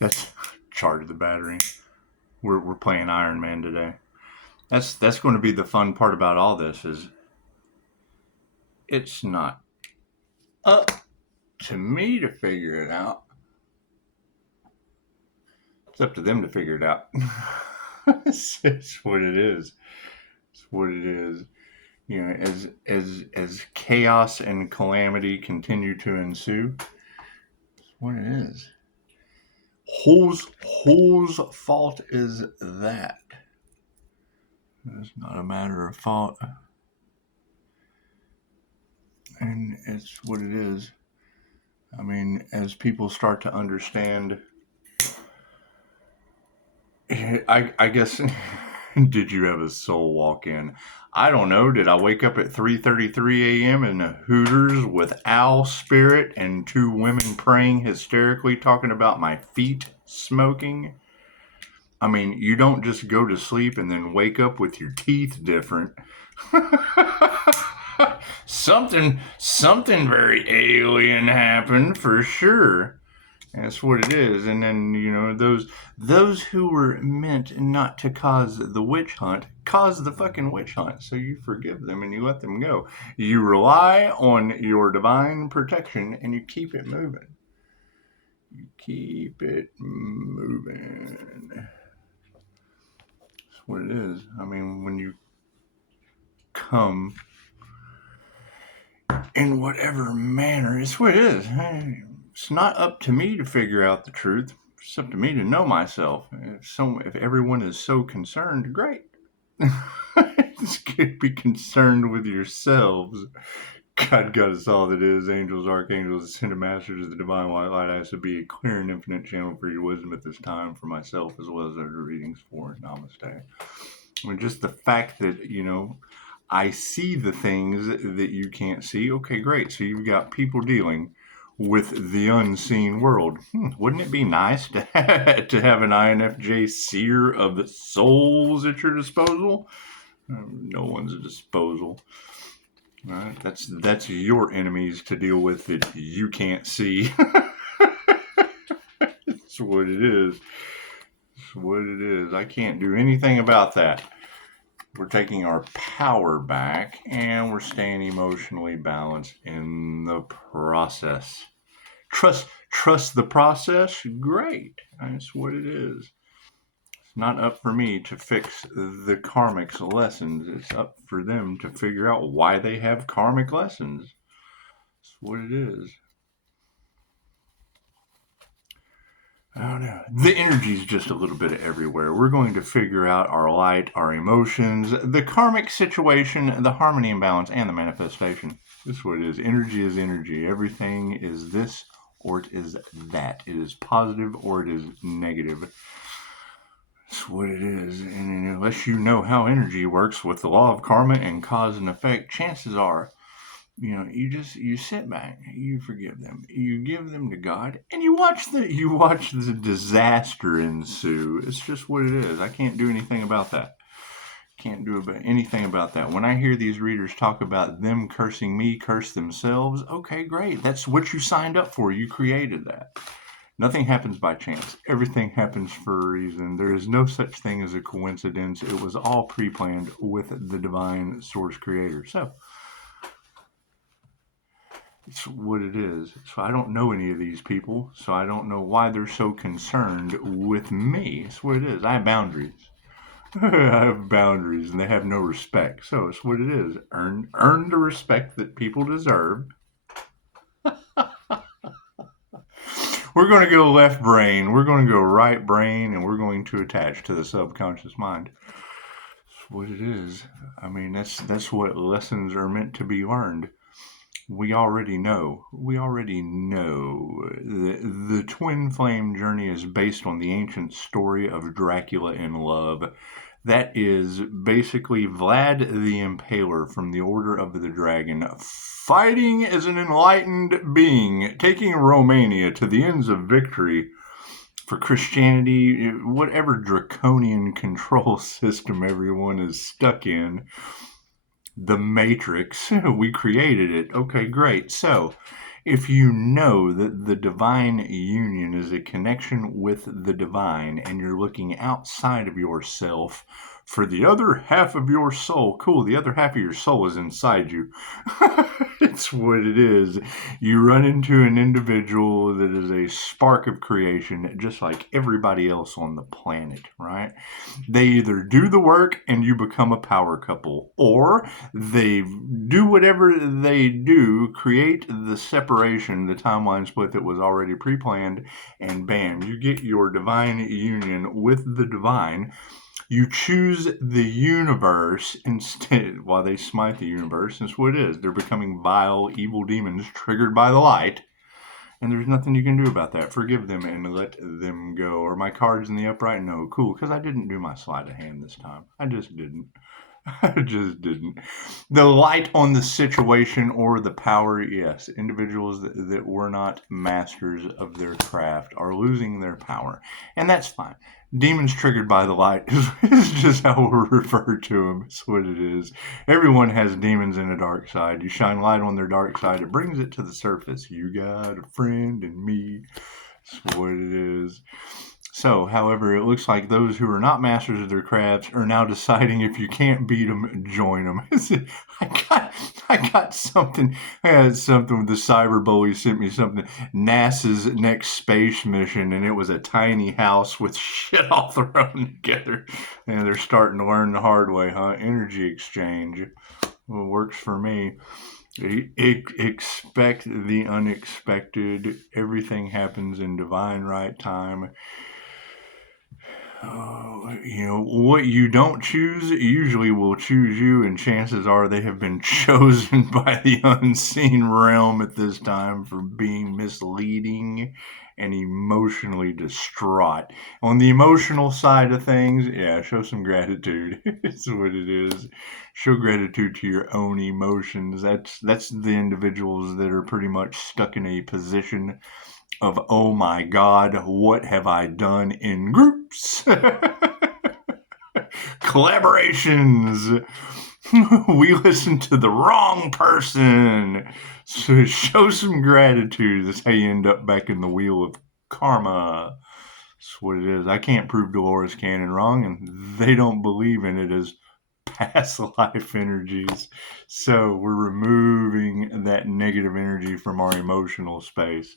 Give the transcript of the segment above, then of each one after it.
That's charge the battery. We're playing Iron Man today. That's going to be the fun part about all this is it's not up to me to figure it out. It's up to them to figure it out. It's what it is. It's what it is. You know, as chaos and calamity continue to ensue, it's what it is. Whose fault is that? It's not a matter of fault. And it's what it is. I mean, as people start to understand, I guess, did you have a soul walk in? I don't know. Did I wake up at 3:33 a.m. in a Hooters with owl spirit and two women praying hysterically, talking about my feet smoking? I mean, you don't just go to sleep and then wake up with your teeth different. Something very alien happened for sure. That's what it is. And then, you know, those who were meant not to cause the witch hunt, cause the fucking witch hunt. So you forgive them and you let them go. You rely on your divine protection and you keep it moving. You keep it moving. That's what it is. I mean, when you come in whatever manner, it's what it is. It's not up to me to figure out the truth. It's up to me to know myself. If everyone is so concerned, great. Just be concerned with yourselves. God got us all that is, angels, archangels, ascended masters of the divine white light. I ask to be a clear and infinite channel for your wisdom at this time for myself as well as other readings for Namaste. I mean, just the fact that, you know, I see the things that you can't see. Okay, great. So you've got people dealing with the unseen world. Wouldn't it be nice to have an INFJ seer of the souls at your disposal? No one's at disposal. All right, that's your enemies to deal with that you can't see. That's what it is. That's what it is. I can't do anything about that. We're taking our power back and we're staying emotionally balanced in the process. Trust the process. Great. That's what it is. It's not up for me to fix the karmic's lessons. It's up for them to figure out why they have karmic lessons. That's what it is. I don't know. The energy's just a little bit of everywhere. We're going to figure out our light, our emotions, the karmic situation, the harmony and balance, and the manifestation. That's what it is. Energy is energy. Everything is this or it is that. It is positive or it is negative. That's what it is. And unless you know how energy works with the law of karma and cause and effect, chances are, you know, you sit back, you forgive them, you give them to God, and you watch the disaster ensue. It's just what it is. I can't do anything about that. Can't do anything about that. When I hear these readers talk about them cursing me, curse themselves, okay, great. That's what you signed up for. You created that. Nothing happens by chance. Everything happens for a reason. There is no such thing as a coincidence. It was all pre-planned with the divine source creator. So it's what it is. So I don't know any of these people, so I don't know why they're so concerned with me. It's what it is. I have boundaries. I have boundaries, and they have no respect. So it's what it is. Earn the respect that people deserve. We're going to go left brain. We're going to go right brain, and we're going to attach to the subconscious mind. That's what it is. I mean, that's what lessons are meant to be learned. We already know. The twin flame journey is based on the ancient story of Dracula in love. That is basically Vlad the Impaler from the Order of the Dragon, fighting as an enlightened being, taking Romania to the ends of victory for Christianity, whatever draconian control system everyone is stuck in. The Matrix, we created it. Okay, great. So, If you know that the divine union is a connection with the divine and you're looking outside of yourself for the other half of your soul, cool, the other half of your soul is inside you. It's what it is. You run into an individual that is a spark of creation, just like everybody else on the planet, right? They either do the work and you become a power couple, or they do whatever they do, create the separation, the timeline split that was already pre-planned, and bam, you get your divine union with the divine. You choose the universe instead, while they smite the universe. That's what it is. They're becoming vile, evil demons triggered by the light. And there's nothing you can do about that. Forgive them and let them go. Are my cards in the upright? No. Cool, because I didn't do my sleight of hand this time. I just didn't. I just didn't. The light on the situation or the power, yes. Individuals that were not masters of their craft are losing their power. And that's fine. Demons triggered by the light is just how we'll refer to them. It's what it is. Everyone has demons in a dark side. You shine light on their dark side, it brings it to the surface. You got a friend in me. That's what it is. So, however, it looks like those who are not masters of their crafts are now deciding if you can't beat them, join them. I got something. I had something with the cyber bully sent me something. NASA's next space mission, and it was a tiny house with shit all thrown together. And they're starting to learn the hard way, huh? Energy exchange. Well, works for me. Expect the unexpected. Everything happens in divine right time. What you don't choose usually will choose you, and chances are they have been chosen by the unseen realm at this time for being misleading and emotionally distraught. On the emotional side of things, yeah, show some gratitude. It's what it is. Show gratitude to your own emotions. That's the individuals that are pretty much stuck in a position of, oh my God, what have I done in groups? Collaborations. We listened to the wrong person. So show some gratitude. That's how you end up back in the wheel of karma. That's what it is. I can't prove Dolores Cannon wrong, and they don't believe in it as past life energies. So we're removing that negative energy from our emotional space.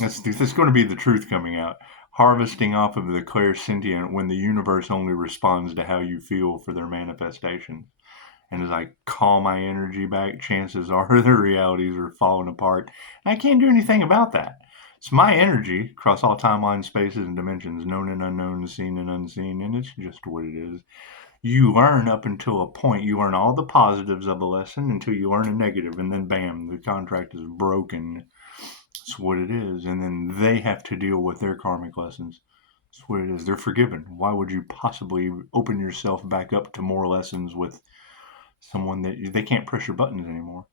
That's going to be the truth coming out. Harvesting off of the clairsentient when the universe only responds to how you feel for their manifestation. And as I call my energy back, chances are the realities are falling apart. And I can't do anything about that. It's my energy across all timelines, spaces, and dimensions, known and unknown, seen and unseen, and it's just what it is. You learn up until a point. You learn all the positives of a lesson until you learn a negative, and then bam, the contract is broken. It's what it is. And then they have to deal with their karmic lessons. It's what it is. They're forgiven. Why would you possibly open yourself back up to more lessons with someone that they can't press your buttons anymore?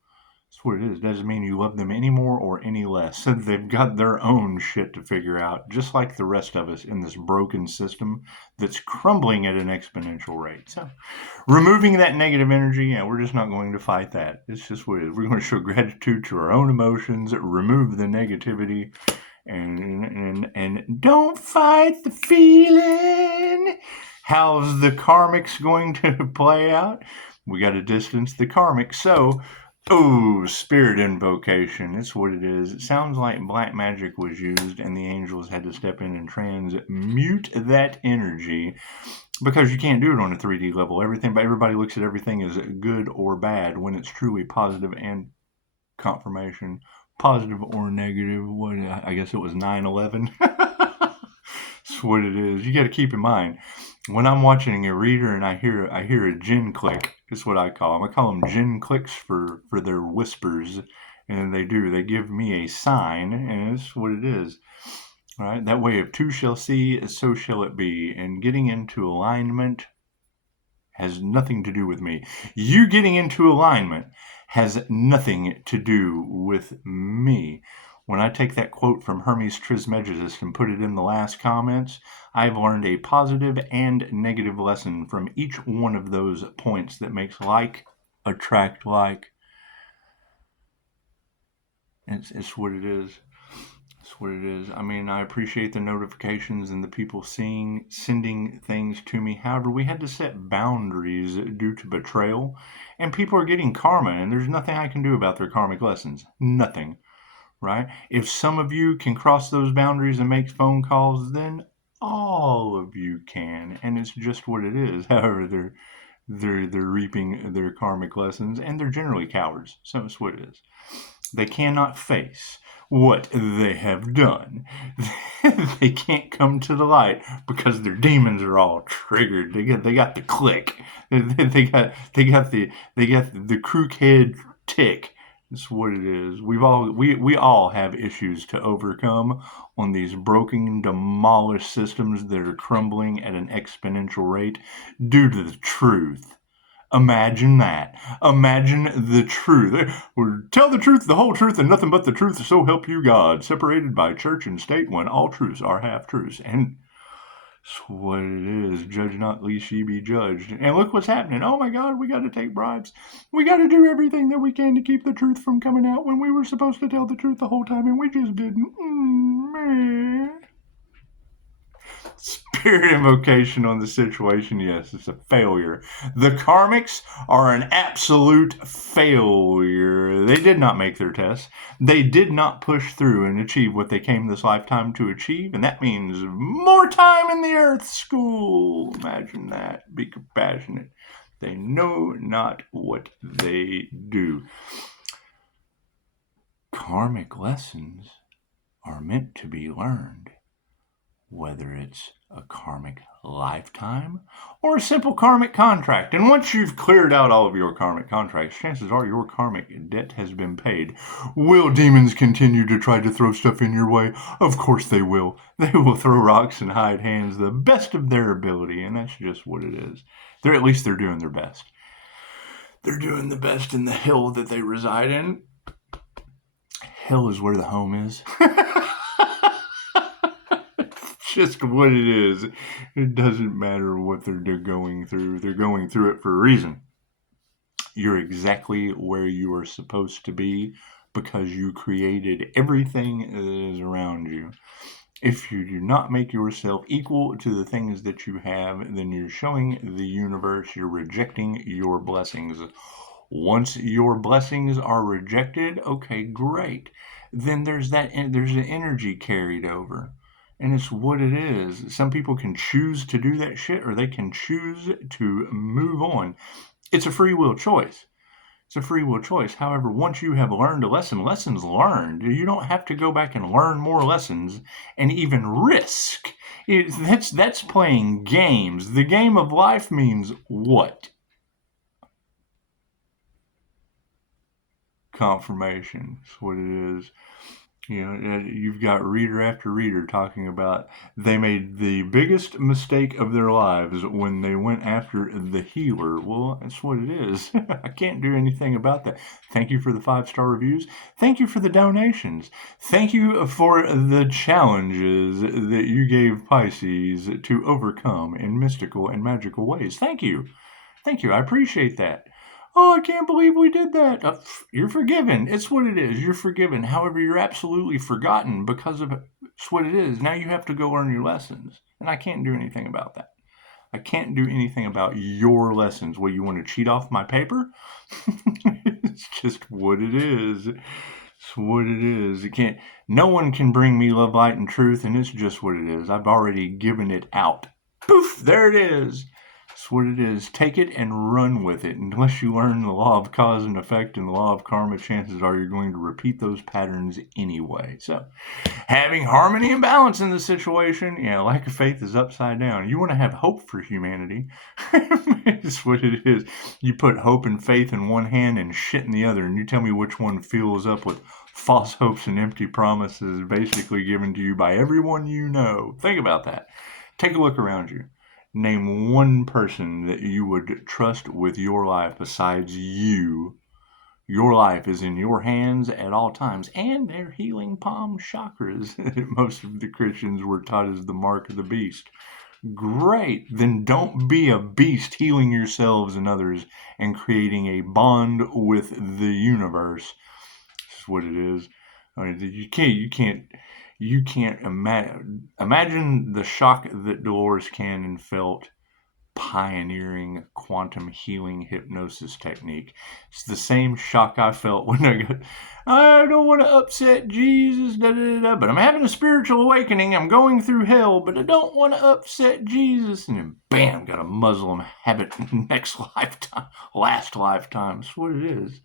That's what it is. Doesn't mean you love them any more or any less. They've got their own shit to figure out, just like the rest of us in this broken system that's crumbling at an exponential rate. So, removing that negative energy, yeah, we're just not going to fight that. It's just what it is. We're going to show gratitude to our own emotions, remove the negativity, and don't fight the feeling. How's the karmics going to play out? We got to distance the karmic. So, spirit invocation. It's what it is. It sounds like black magic was used and the angels had to step in and transmute that energy, because you can't do it on a 3D level. Everybody looks at everything as good or bad when it's truly positive and confirmation. Positive or negative. I guess it was 9/11. That's what it is. You got to keep in mind, when I'm watching a reader and I hear a gin click, it's what I call them. I call them gin clicks for their whispers, and they give me a sign, and it's what it is. All right, that way if two shall see, so shall it be. And getting into alignment has nothing to do with me. You getting into alignment has nothing to do with me. When I take that quote from Hermes Trismegistus and put it in the last comments, I've learned a positive and negative lesson from each one of those points that makes like attract like. It's what it is. It's what it is. I mean, I appreciate the notifications and the people sending things to me. However, we had to set boundaries due to betrayal, and people are getting karma, and there's nothing I can do about their karmic lessons. Nothing, right? If some of you can cross those boundaries and make phone calls, then all of you can, and it's just what it is. However, they're reaping their karmic lessons, and they're generally cowards. So it's what it is. They cannot face what they have done. They can't come to the light because their demons are all triggered. They got the click. They got the crookhead tick. That's what it is. We all have issues to overcome on these broken, demolished systems that are crumbling at an exponential rate due to the truth. Imagine that. Imagine the truth. Tell the truth, the whole truth, and nothing but the truth, so help you God. Separated by church and state when all truths are half-truths. And that's what it is. Judge not, lest ye be judged. And look what's happening. Oh my God, we got to take bribes. We got to do everything that we can to keep the truth from coming out when we were supposed to tell the truth the whole time, and we just didn't. Man. Spirit invocation on the situation, yes, it's a failure. The karmics are an absolute failure. They did not make their tests. They did not push through and achieve what they came this lifetime to achieve, and that means more time in the earth school. Imagine that. Be compassionate. They know not what they do. Karmic lessons are meant to be learned, whether it's a karmic lifetime or a simple karmic contract. And once you've cleared out all of your karmic contracts, chances are your karmic debt has been paid. Will demons continue to try to throw stuff in your way? Of course they will. They will throw rocks and hide hands the best of their ability, and that's just what it is. At least they're doing their best. They're doing the best in the hell that they reside in. Hell is where the home is. Just what it is. It doesn't matter what they're going through. They're going through it for a reason. You're exactly where you are supposed to be because you created everything that is around you. If you do not make yourself equal to the things that you have, then you're showing the universe you're rejecting your blessings. Once your blessings are rejected, okay, great. Then there's an energy carried over. And it's what it is. Some people can choose to do that shit, or they can choose to move on. It's a free will choice. It's a free will choice. However, once you have learned a lesson, lessons learned, you don't have to go back and learn more lessons and even risk. That's playing games. The game of life means what? Confirmation. That's what it is. You know, you've got reader after reader talking about they made the biggest mistake of their lives when they went after the healer. Well, that's what it is. I can't do anything about that. Thank you for the 5-star reviews. Thank you for the donations. Thank you for the challenges that you gave Pisces to overcome in mystical and magical ways. Thank you. Thank you. I appreciate that. Oh, I can't believe we did that. You're forgiven. It's what it is. You're forgiven. However, you're absolutely forgotten because of it's what it is. Now you have to go learn your lessons. And I can't do anything about that. I can't do anything about your lessons. What, you want to cheat off my paper? It's just what it is. It's what it is. No one can bring me love, light, and truth, and it's just what it is. I've already given it out. Poof, there it is. That's what it is. Take it and run with it. Unless you learn the law of cause and effect and the law of karma, chances are you're going to repeat those patterns anyway. So, having harmony and balance in the situation, lack of faith is upside down. You want to have hope for humanity. That's what it is. You put hope and faith in one hand and shit in the other, and you tell me which one fills up with false hopes and empty promises basically given to you by everyone you know. Think about that. Take a look around you. Name one person that you would trust with your life besides you. Your life is in your hands at all times, and they're healing palm chakras. Most of the Christians were taught as the mark of the beast. Great. Then don't be a beast healing yourselves and others and creating a bond with the universe. This is what it is. I mean, you can't imagine the shock that Dolores Cannon felt pioneering quantum healing hypnosis technique. It's the same shock I felt when I don't want to upset Jesus, but I'm having a spiritual awakening. I'm going through hell, but I don't want to upset Jesus. And then, bam, got a Muslim habit next lifetime, last lifetime. That's what it is.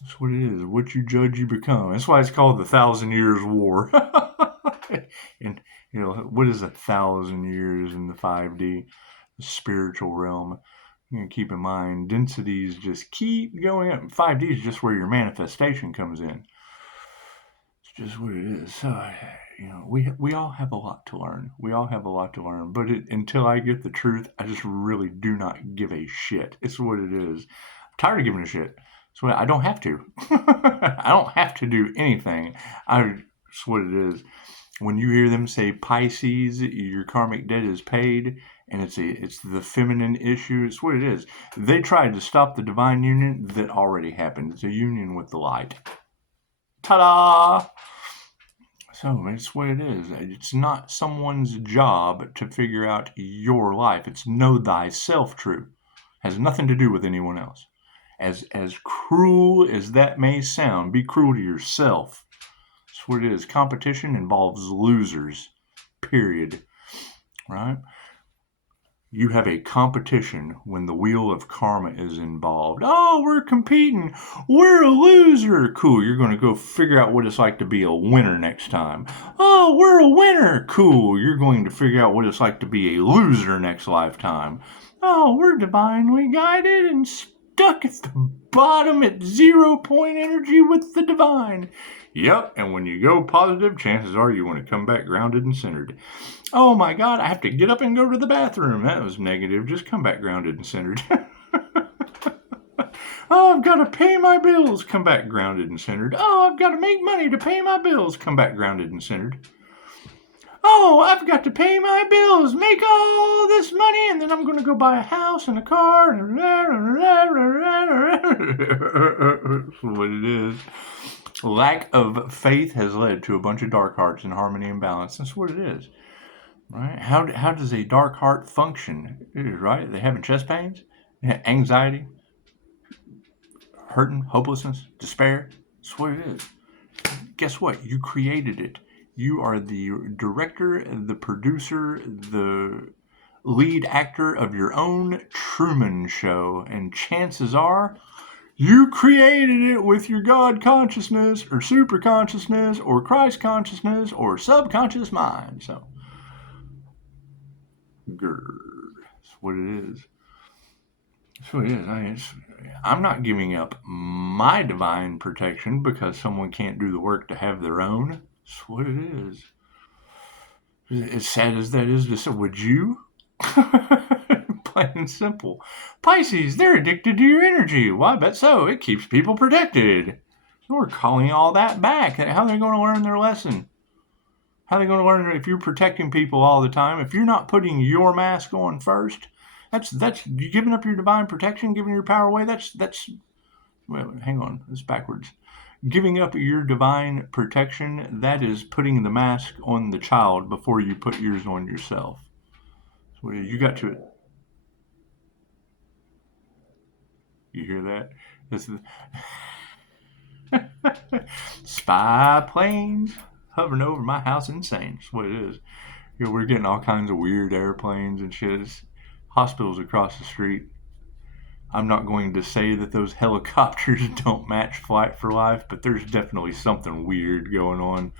That's what it is. What you judge, you become. That's why it's called the 1,000 Years War. And, what is 1,000 years in the 5D? Spiritual realm. Keep in mind, densities just keep going up. 5D is just where your manifestation comes in. It's just what it is. So, we all have a lot to learn. We all have a lot to learn. But until I get the truth, I just really do not give a shit. It's what it is. I'm tired of giving a shit. So I don't have to. I don't have to do anything. It's what it is. When you hear them say Pisces, your karmic debt is paid, and it's the feminine issue, it's what it is. They tried to stop the divine union that already happened. It's a union with the light. Ta-da! So it's what it is. It's not someone's job to figure out your life. It's know thyself true. Has nothing to do with anyone else. As cruel as that may sound, be cruel to yourself. That's what it is. Competition involves losers, period. Right? You have a competition when the wheel of karma is involved. Oh, we're competing. We're a loser. Cool. You're going to go figure out what it's like to be a winner next time. Oh, we're a winner. Cool. You're going to figure out what it's like to be a loser next lifetime. Oh, we're divinely guided and stuck at the bottom at 0 point energy with the divine. Yep, and when you go positive, chances are you want to come back grounded and centered. Oh my God, I have to get up and go to the bathroom. That was negative. Just come back grounded and centered. Oh, I've got to pay my bills. Come back grounded and centered. Oh, I've got to make money to pay my bills. Come back grounded and centered. Oh, I've got to pay my bills, make all this money, and then I'm going to go buy a house and a car. That's what it is. Lack of faith has led to a bunch of dark hearts in harmony and balance. That's what it is. Right? How does a dark heart function? It is, right? They having chest pains, anxiety, hurting, hopelessness, despair. That's what it is. Guess what? You created it. You are the director, the producer, the lead actor of your own Truman Show. And chances are, you created it with your God consciousness or super consciousness or Christ consciousness or subconscious mind. So, that's what it is. That's what it is. I'm not giving up my divine protection because someone can't do the work to have their own. That's what it is. As sad as that is to say, would you? Plain and simple. Pisces, they're addicted to your energy. Well, I bet so. It keeps people protected. So we're calling all that back. How are they going to learn their lesson? How are they going to learn if you're protecting people all the time? If you're not putting your mask on first, that's you giving up your divine protection, giving your power away. That's well, hang on, it's backwards. Giving up your divine protection, that is putting the mask on the child before you put yours on yourself. So you got to. You hear that? This is spy planes hovering over my house. Insane. That's what it is. We're getting all kinds of weird airplanes and shit. It's hospitals across the street. I'm not going to say that those helicopters don't match Flight for Life, but there's definitely something weird going on.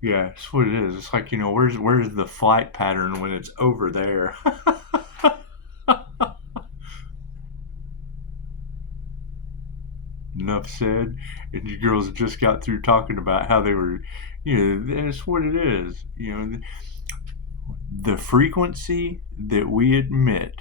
Yeah, that's what it is. It's like, where's the flight pattern when it's over there? Enough said. And you girls just got through talking about how they were, that's what it is. The frequency that we emit,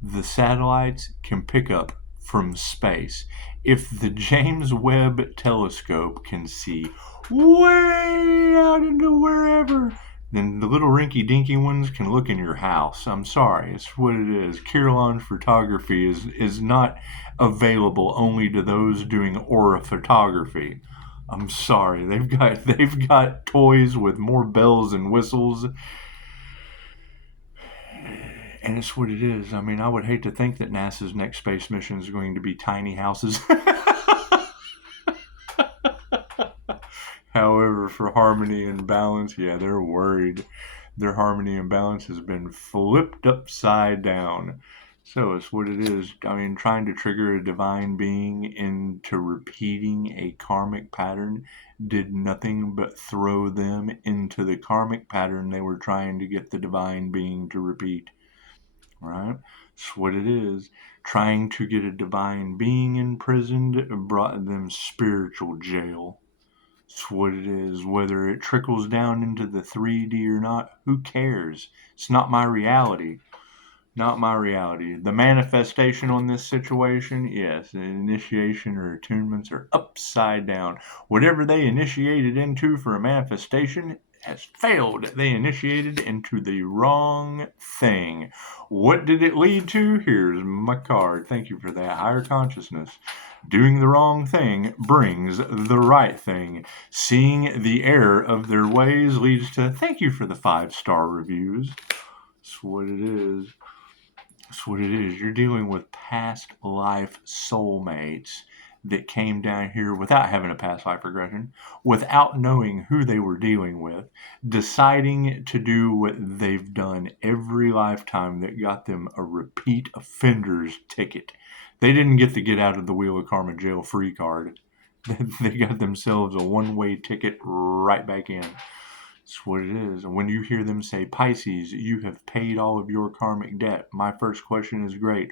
the satellites can pick up from space. If the James Webb telescope can see way out into wherever, then the little rinky-dinky ones can look in your house. I'm sorry, it's what it is. Kirlian photography is not available only to those doing aura photography. I'm sorry, they've got toys with more bells and whistles, and it's what it is. I mean, I would hate to think that NASA's next space mission is going to be tiny houses. However, for harmony and balance, yeah, they're worried. Their harmony and balance has been flipped upside down. So it's what it is. I mean, trying to trigger a divine being into repeating a karmic pattern did nothing but throw them into the karmic pattern they were trying to get the divine being to repeat. Right? That's what it is. Trying to get a divine being imprisoned brought them spiritual jail. It's what it is. Whether it trickles down into the 3D or not, who cares? It's not my reality. Not my reality. The manifestation on this situation, yes, the initiation or attunements are upside down. Whatever they initiated into for a manifestation has failed. They initiated into the wrong thing. What did it lead to? Here's my card. Thank you for that. Higher consciousness. Doing the wrong thing brings the right thing. Seeing the error of their ways leads to thank you for the 5-star reviews. That's what it is. That's what it is. You're dealing with past life soulmates that came down here without having a past life regression, without knowing who they were dealing with, deciding to do what they've done every lifetime that got them a repeat offender's ticket. They didn't get the get out of the Wheel of Karma jail free card. They got themselves a one-way ticket right back in. That's what it is. And when you hear them say, Pisces, you have paid all of your karmic debt, my first question is great.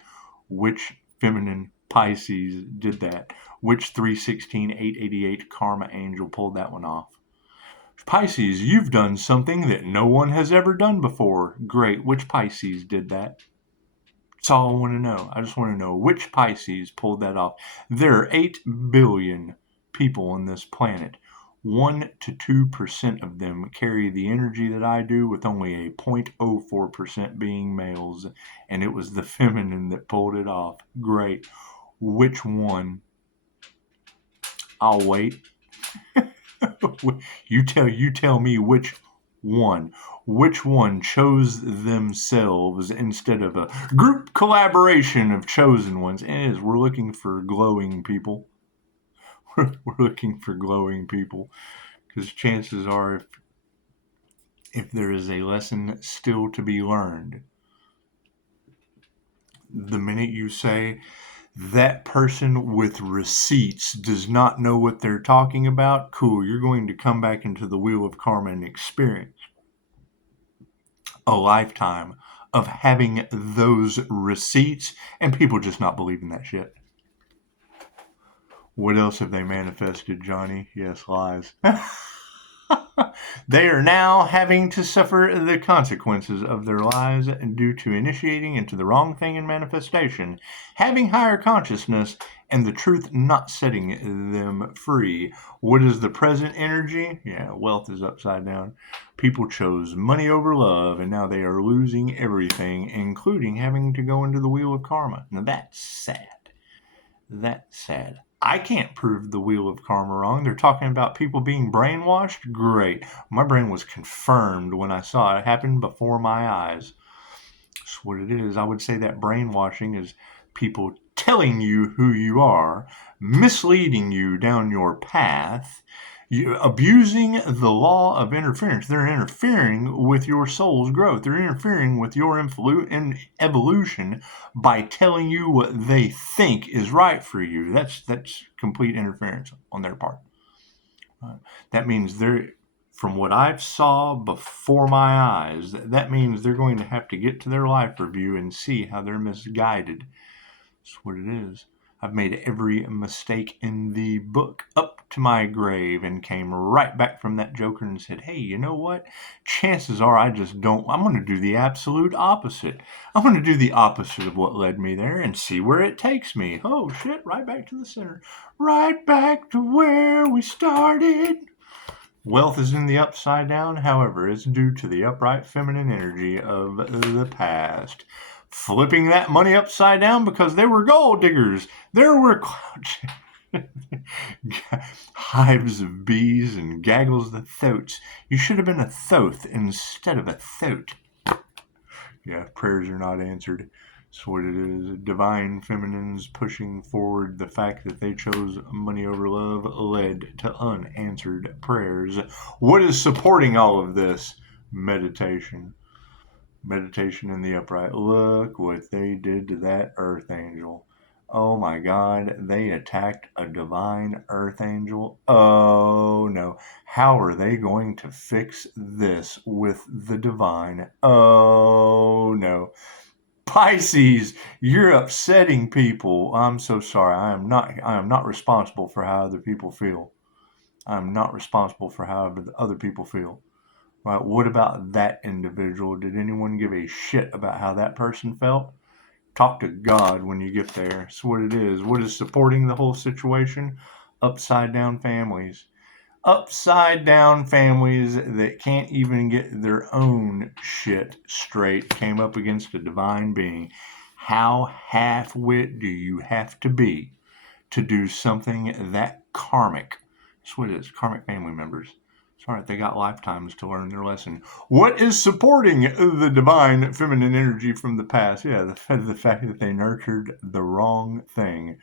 Which feminine Pisces did that? Which 316-888 karma angel pulled that one off? Pisces, you've done something that no one has ever done before. Great. Which Pisces did that? That's all I want to know. I just want to know which Pisces pulled that off. There are 8 billion people on this planet. 1 to 2% of them carry the energy that I do, with only a 0.04% being males, and it was the feminine that pulled it off. Great. Which one? I'll wait. You tell me which one. Which one chose themselves instead of a group collaboration of chosen ones? And we're looking for glowing people. We're looking for glowing people, because chances are, if there is a lesson still to be learned, the minute you say that person with receipts does not know what they're talking about, cool, you're going to come back into the Wheel of Karma and experience a lifetime of having those receipts and people just not believing that shit. What else have they manifested, Johnny? Yes, lies. They are now having to suffer the consequences of their lies due to initiating into the wrong thing in manifestation, having higher consciousness, and the truth not setting them free. What is the present energy? Yeah, wealth is upside down. People chose money over love, and now they are losing everything, including having to go into the Wheel of Karma. Now that's sad. That's sad. I can't prove the Wheel of Karma wrong. They're talking about people being brainwashed. Great. My brain was confirmed when I saw it happen before my eyes. That's what it is. I would say that brainwashing is people telling you who you are, misleading you down your path, abusing the law of interference. They're interfering with your soul's growth. They're interfering with your evolution by telling you what they think is right for you. That's complete interference on their part. That means from what I've saw before my eyes, that means they're going to have to get to their life review and see how they're misguided. That's what it is. I've made every mistake in the book up to my grave and came right back from that joker and said, hey, you know what? Chances are I'm going to do the absolute opposite. I'm going to do the opposite of what led me there and see where it takes me. Oh, shit, right back to the center. Right back to where we started. Wealth is in the upside down, however, it's due to the upright feminine energy of the past. Flipping that money upside down because they were gold diggers. There were hives of bees and gaggles of thoats. You should have been a thoth instead of a thoat. Yeah, prayers are not answered. That's what it is. Divine feminines pushing forward the fact that they chose money over love led to unanswered prayers. What is supporting all of this? Meditation. Meditation in the upright. Look what they did to that earth angel. Oh my God, they attacked a divine earth angel. Oh no. How are they going to fix this with the divine? Oh no. Pisces, you're upsetting people. I'm so sorry. I am not responsible for how other people feel. I'm not responsible for how other people feel. Right? What about that individual? Did anyone give a shit about how that person felt? Talk to God when you get there. That's what it is. What is supporting the whole situation? Upside down families. Upside down families that can't even get their own shit straight came up against a divine being. How half-wit do you have to be to do something that karmic? That's what it is. Karmic family members. Sorry, they got lifetimes to learn their lesson. What is supporting the divine feminine energy from the past? Yeah, the fact that they nurtured the wrong thing.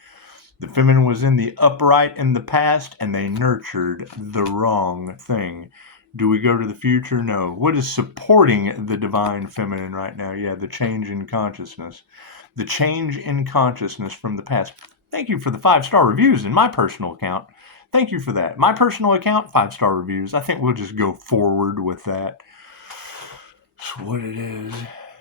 The feminine was in the upright in the past, and they nurtured the wrong thing. Do we go to the future? No. What is supporting the divine feminine right now? Yeah, the change in consciousness. The change in consciousness from the past. Thank you for the 5-star reviews in my personal account. Thank you for that. My personal account, 5-star reviews. I think we'll just go forward with that. That's what it is.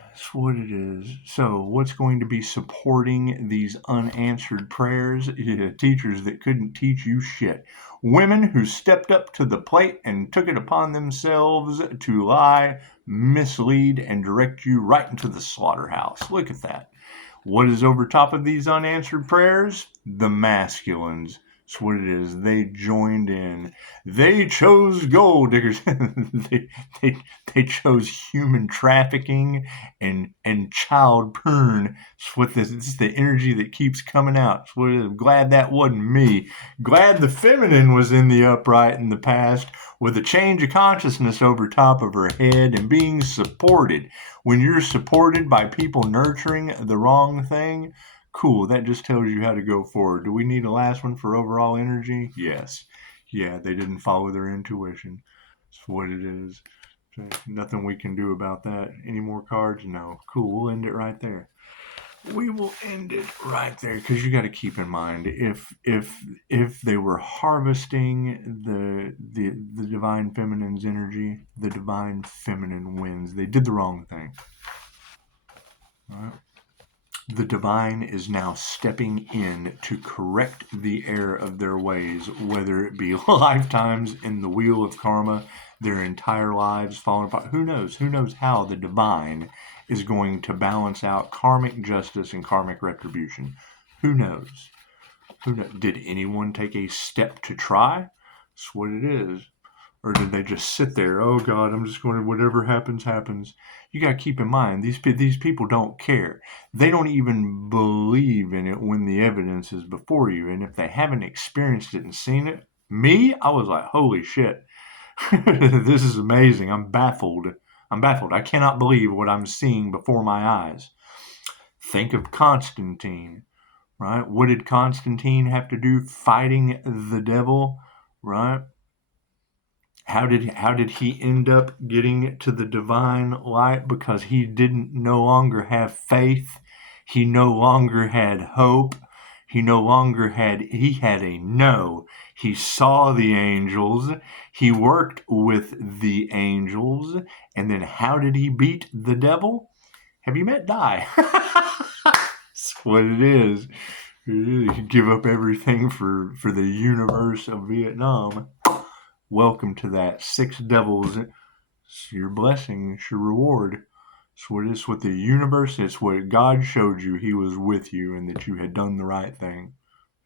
That's what it is. So, what's going to be supporting these unanswered prayers? Yeah, teachers that couldn't teach you shit. Women who stepped up to the plate and took it upon themselves to lie, mislead, and direct you right into the slaughterhouse. Look at that. What is over top of these unanswered prayers? The masculines. That's what it is. They joined in. They chose gold diggers. they chose human trafficking and child porn. It's what this is the energy that keeps coming out. It's what it is. I'm glad that wasn't me. Glad the feminine was in the upright in the past with a change of consciousness over top of her head and being supported. When you're supported by people nurturing the wrong thing, cool, that just tells you how to go forward. Do we need a last one for overall energy? Yes. Yeah, they didn't follow their intuition. That's what it is. Nothing we can do about that. Any more cards? No. Cool, we'll end it right there. We will end it right there because you got to keep in mind if they were harvesting the divine feminine's energy, the divine feminine wins. They did the wrong thing. All right. The divine is now stepping in to correct the error of their ways, whether it be lifetimes in the wheel of karma, their entire lives falling apart. Who knows? Who knows how the divine is going to balance out karmic justice and karmic retribution? Who knows? Who knows? Did anyone take a step to try? That's what it is. Or did they just sit there? Oh God, I'm just going to whatever happens, happens. You got to keep in mind these people don't care. They don't even believe in it when the evidence is before you. And if they haven't experienced it and seen it, me, I was like, holy shit, this is amazing. I'm baffled. I cannot believe what I'm seeing before my eyes. Think of Constantine, right? What did Constantine have to do fighting the devil, right? How did he end up getting to the divine light? Because he didn't no longer have faith. He no longer had hope. He had a no. He saw the angels. He worked with the angels. And then how did he beat the devil? Have you met Die? That's what it is. You give up everything for the universe of Vietnam. Welcome to that. 6 devils. It's your blessing. It's your reward. It's what it is with the universe. It's what God showed you. He was with you and that you had done the right thing.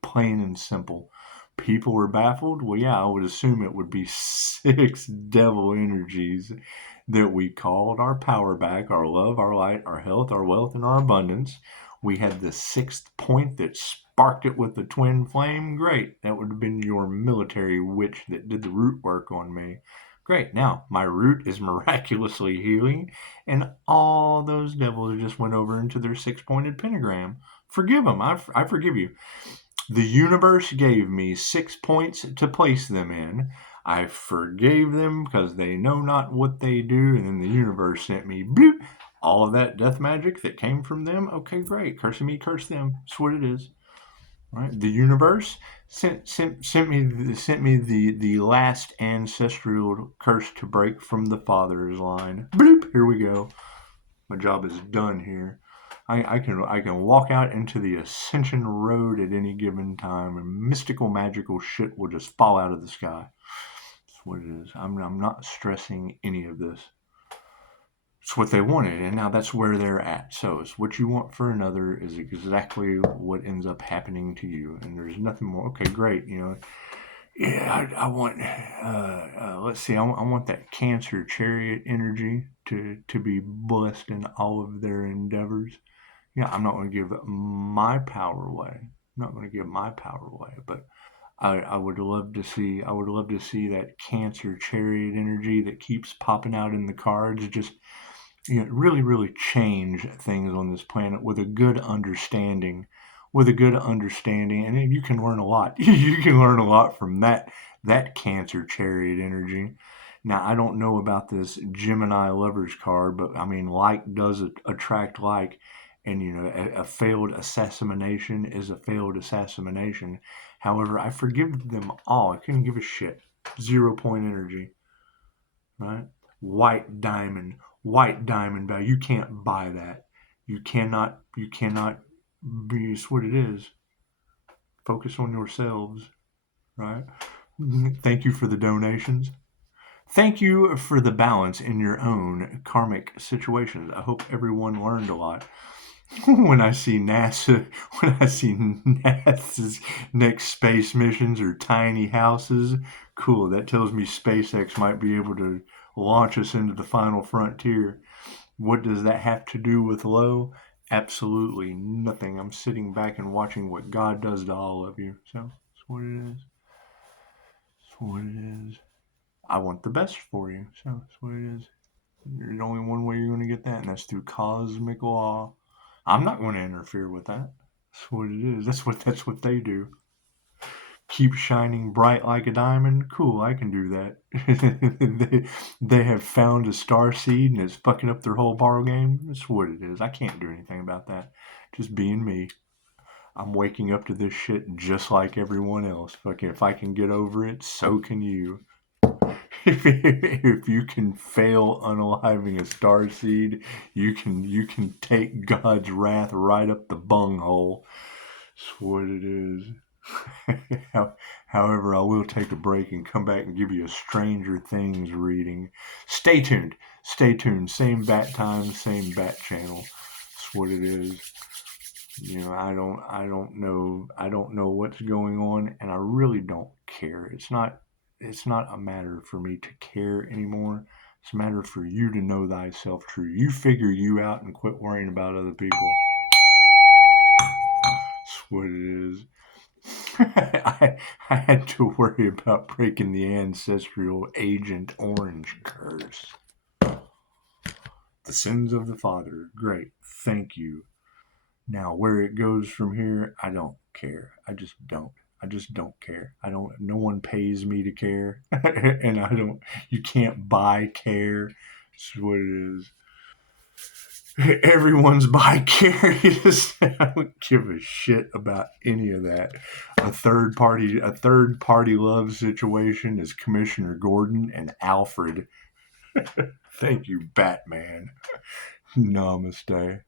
Plain and simple. People were baffled. Well, yeah, I would assume it would be 6 devil energies that we called our power back, our love, our light, our health, our wealth, and our abundance. We had the 6th point that sparked it with the twin flame. Great. That would have been your military witch that did the root work on me. Great. Now, my root is miraculously healing, and all those devils just went over into their 6-pointed pentagram. Forgive them. I forgive you. The universe gave me 6 points to place them in. I forgave them because they know not what they do, and then the universe sent me bloop, all of that death magic that came from them. Okay, great. Cursing me, curse them. That's what it is. Right? The universe sent me the last ancestral curse to break from the father's line. Bloop. Here we go. My job is done here. I can walk out into the Ascension Road at any given time, and mystical, magical shit will just fall out of the sky. That's what it is. I'm not stressing any of this. It's what they wanted, and now that's where they're at. So it's what you want for another is exactly what ends up happening to you, and there's nothing more. Okay, great. Yeah, I want. Let's see. I want that Cancer chariot energy to be blessed in all of their endeavors. Yeah, I'm not going to give my power away. I'm not going to give my power away, but I would love to see. I would love to see that Cancer chariot energy that keeps popping out in the cards. Just really, really change things on this planet with a good understanding. With a good understanding, and you can learn a lot. You can learn a lot from that Cancer chariot energy. Now, I don't know about this Gemini lovers card, but I mean, like does attract like, and a failed assassination is a failed assassination. However, I forgive them all. I couldn't give a shit. 0-point energy, right? White diamond value. You can't buy that. You cannot be. It's what it is. Focus on yourselves, right? Thank you for the donations. Thank you for the balance in your own karmic situations. I hope everyone learned a lot. When I see NASA's next space missions or tiny houses, cool. That tells me SpaceX might be able to launch us into the final frontier. What does that have to do with low? Absolutely nothing. I'm sitting back and watching what God does to all of you. So that's what it is. That's what it is. I want the best for you. So that's what it is. There's only one way you're going to get that, and that's through cosmic law. I'm not going to interfere with that. That's what it is. That's what they do. Keep shining bright like a diamond. Cool, I can do that. they have found a star seed and it's fucking up their whole ball game. That's what it is. I can't do anything about that. Just being me. I'm waking up to this shit just like everyone else. Fucking, if I can get over it, so can you. If you can fail unaliving a starseed, you can take God's wrath right up the bunghole. That's what it is. However, I will take a break and come back and give you a Stranger Things reading. Stay tuned. Stay tuned. Same bat time, same bat channel. That's what it is. I don't know what's going on, and I really don't care. It's not a matter for me to care anymore. It's a matter for you to know thyself true. You figure you out and quit worrying about other people. That's what it is. I had to worry about breaking the ancestral Agent Orange curse. The sins of the father. Great. Thank you. Now, where it goes from here, I don't care. I just don't care. No one pays me to care. And you can't buy care. That's what it is. Everyone's vicarious. I don't give a shit about any of that. A third party love situation is Commissioner Gordon and Alfred. Thank you, Batman. Namaste.